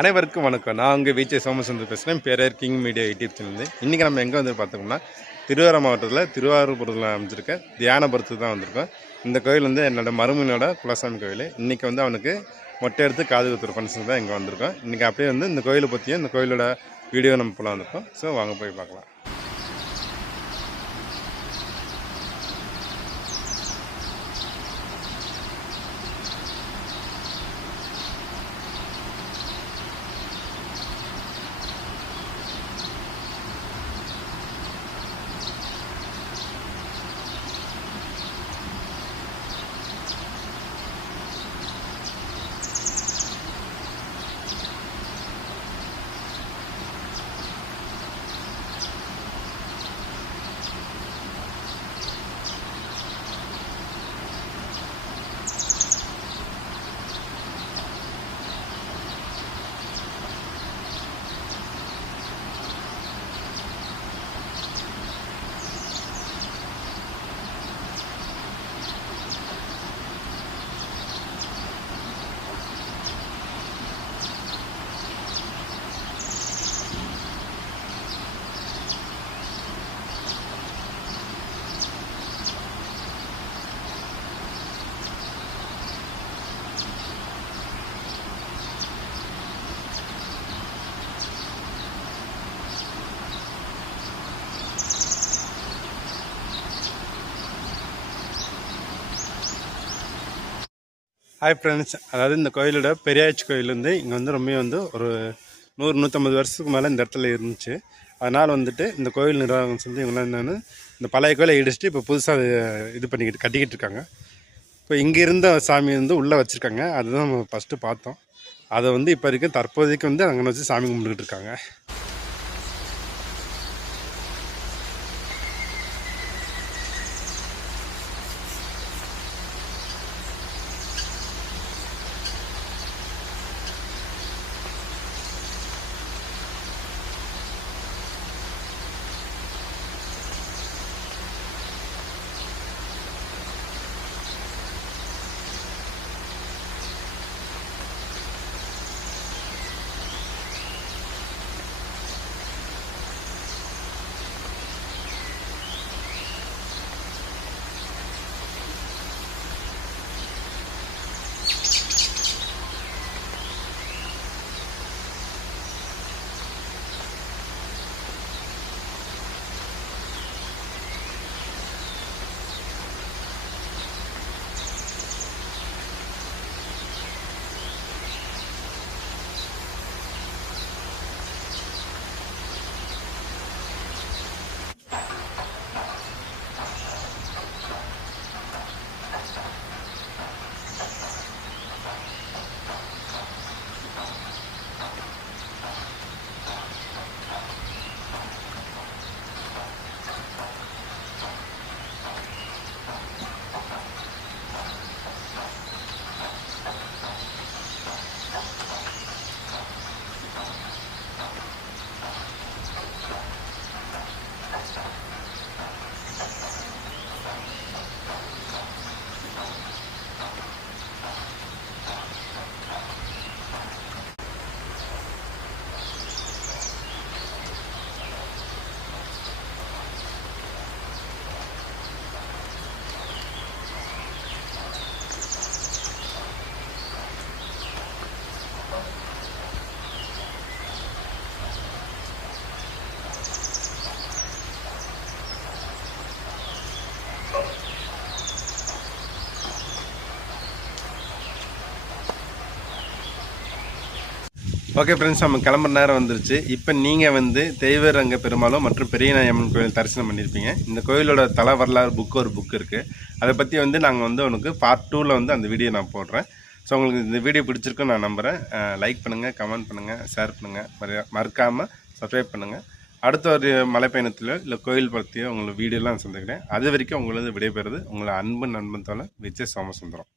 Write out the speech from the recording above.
அனைவருக்கும் வணக்கம். நான் உங்கள் விஜய் சோமசுந்தர் பேசுகிறேன். பேரர் கிங் மீடியா யூடியூப் சேனல். இன்றைக்கி நம்ம எங்கே வந்து பார்த்தோம்னா திருவாரூர் மாவட்டத்தில் திருவாரூர்புரத்தில் அமைச்சிருக்க தியானபுரத்துக்கு தான் வந்திருக்கோம். இந்த கோயில் வந்து என்னோடய மருமகனோட குலசாமி கோயில். இன்றைக்கி வந்து அவனுக்கு மொட்டை எடுத்து காது குத்துற ஃபங்க்ஷன் தான் இங்கே வந்திருக்கோம். இன்றைக்கி அப்படியே வந்து இந்த கோயிலை பற்றியும் இந்த கோயிலோட வீடியோ நம்ம போல வந்திருக்கோம். ஸோ வாங்க போய் பார்க்கலாம். ஹாய் ஃப்ரெண்ட்ஸ், அதாவது இந்த கோயிலோட பெரியாச்சி கோயில் வந்து இங்கே வந்து ரொம்ப வந்து ஒரு 100-150 வருஷத்துக்கு மேலே இந்த இடத்துல இருந்துச்சு. அதனால் வந்துட்டு இந்த கோயில் நிர்வாகம் சொல்லி இவங்க என்னென்னு இந்த பழைய கோயிலை இடிச்சுட்டு இப்போ புதுசாக இது கட்டிக்கிட்டு இருக்காங்க. இப்போ இங்கே இருந்த சாமி வந்து உள்ளே வச்சுருக்காங்க. அதுதான் நம்ம ஃபஸ்ட்டு பார்த்தோம். அதை வந்து இப்போ வரைக்கும் தற்போதைக்கு வந்து அங்கே வச்சு சாமி கும்பிட்டுக்கிட்டு இருக்காங்க. ஓகே ஃப்ரெண்ட்ஸ், நம்ம கிளம்புற நேரம் வந்துருச்சு. இப்போ நீங்கள் வந்து தெய்வரங்க பெருமாளும் மற்றும் பெரியநாயம்மன் கோயில் தரிசனம் பண்ணியிருப்பீங்க. இந்த கோயிலோட தல வரலாறு ஒரு புக் இருக்குது. அதை பற்றி வந்து நாங்கள் வந்து உனக்கு பார்ட் 2ல் வந்து அந்த வீடியோ நான் போடுறேன். ஸோ உங்களுக்கு இந்த வீடியோ பிடிச்சிருக்குன்னு நான் நம்புகிறேன். லைக் பண்ணுங்கள், கமெண்ட் பண்ணுங்கள், ஷேர் பண்ணுங்கள், மறக்காமல் சப்ஸ்கிரைப் பண்ணுங்கள். அடுத்த ஒரு மலைப்பயணத்திலோ இல்லை கோயில் பற்றியோ உங்களை வீடியோலாம் சந்திக்கிறேன். அது வரைக்கும் உங்களது விடைபெறுது உங்களை அன்பு நண்பன் தோழன் விஜய் சோமசுந்தரம்.